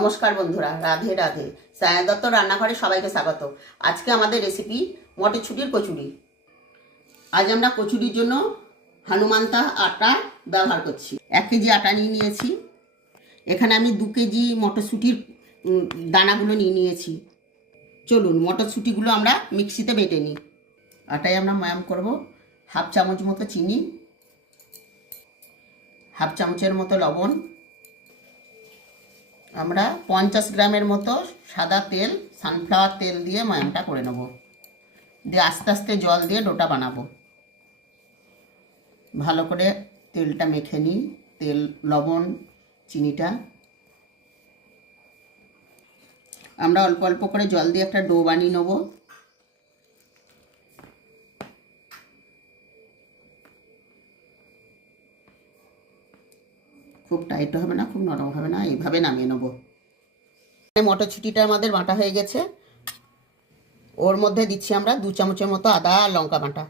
নমস্কার বন্ধুরা, রাধে রাধে। সায়া দত্ত রান্নাঘরে সবাইকে স্বাগত। আজকে আমাদের রেসিপি মটরছুটির কচুরি। আজ আমরা কচুরির জন্য হনুমান্তা আটা ব্যবহার করছি। এক কেজি আটা নিয়ে নিয়েছি। এখানে আমি দু কেজি মটরশুঁটির দানাগুলো নিয়ে নিয়েছি। চলুন, মটরশুঁটিগুলো আমরা মিক্সিতে বেটে নিই। আটায় আমরা ময়াম করব হাফ চামচ মতো চিনি, হাফ চামচের মতো লবণ আমরা পঞ্চাশ গ্রামের মতো সাদা তেল সানফ্লাওয়ার তেল দিয়ে ময়ামটা করে নেব। দিয়ে আস্তে আস্তে জল দিয়ে ডোটা বানাবো। ভালো করে তেলটা মেখে নিই। তেল, লবণ, চিনিটা। আমরা অল্প অল্প করে জল দিয়ে একটা ডো বানিয়ে নেব। খুব টাইট হবে না, খুব নরম হবে না, এইভাবে নামিয়ে নেব। মটরছুটিটা আমাদের বাটা হয়ে গেছে। ওর মধ্যে দিচ্ছি আমরা দু চামচের মতো আদা আর লঙ্কা বাটা।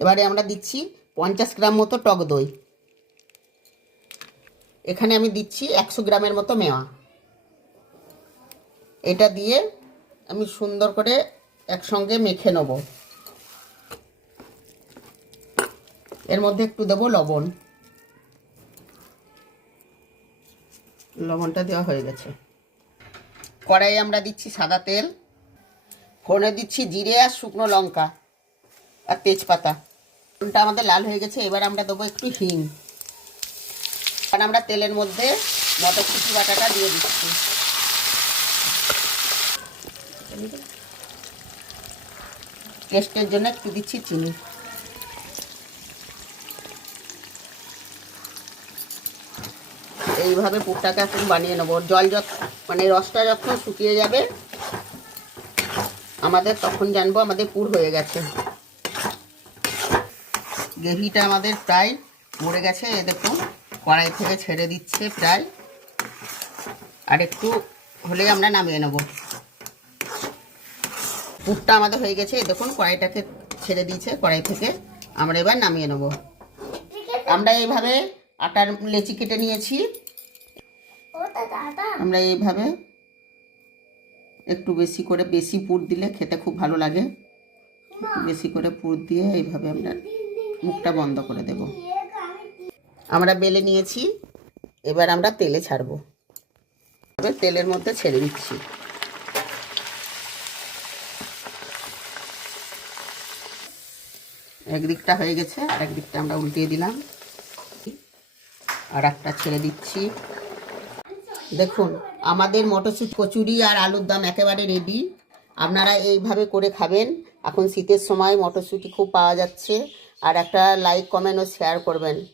এবারে আমরা দিচ্ছি পঞ্চাশ গ্রাম মতো টক দই। এখানে আমি দিচ্ছি একশো গ্রামের মতো মেওয়া। এটা দিয়ে আমি সুন্দর করে একসঙ্গে মেখে নেব। এর মধ্যে একটু দেবো লবণ। লবণটা দেওয়া হয়ে গেছে। কড়াই আমরা দিচ্ছি সাদা তেল, ফোড়নে দিচ্ছি জিরে আর শুকনো লঙ্কা আর তেজপাতা। ফোনটা আমাদের লাল হয়ে গেছে, এবার আমরা দেবো একটু হিং। আর আমরা তেলের মধ্যে মটরশুঁটি বাটাটা দিয়ে দিচ্ছি। টেস্টের জন্য একটু দিচ্ছি চিনি। এইভাবে পুরটাকে এখন বানিয়ে নেব। জল যত মানে রসটা যখন শুকিয়ে যাবে, আমাদের তখন জানব আমাদের পুর হয়ে গেছে। গ্রেভিটা আমাদের প্রায় মরে গেছে, এ দেখুন, কড়াই থেকে ছেড়ে দিচ্ছে প্রায়। আর একটু হলেই আমরা নামিয়ে নেব। পুরটা আমাদের হয়ে গেছে দেখুন, কড়াইটাকে ছেড়ে দিয়েছে, কড়াই থেকে আমরা এবার নামিয়ে নেব। আমরা এইভাবে আটার লেচি কেটে নিয়েছি। আমরা এইভাবে একটু বেশি করে বেশি পুর দিলে খেতে খুব ভালো লাগে। বেশি করে পুর দিয়ে এইভাবে আমরা মুখটা বন্ধ করে দেব। আমরা বেলে নিয়েছি এবার আমরা তেলে ছাড়বো। এবার তেলের মধ্যে ছেড়ে দিচ্ছি। একদিকটা হয়ে গেছে আর একদিকটা আমরা উল্টিয়ে দিলাম। আর একটা ছেড়ে দিচ্ছি। দেখুন, আমাদের মটরশুঁটি, কচুরি আর আলুর দাম একেবারে রেডি। আপনারা এইভাবে করে খাবেন। এখন শীতের সময় মটরশুঁটি খুব পাওয়া যাচ্ছে। আর একটা লাইক কমেন্ট ও শেয়ার করবেন।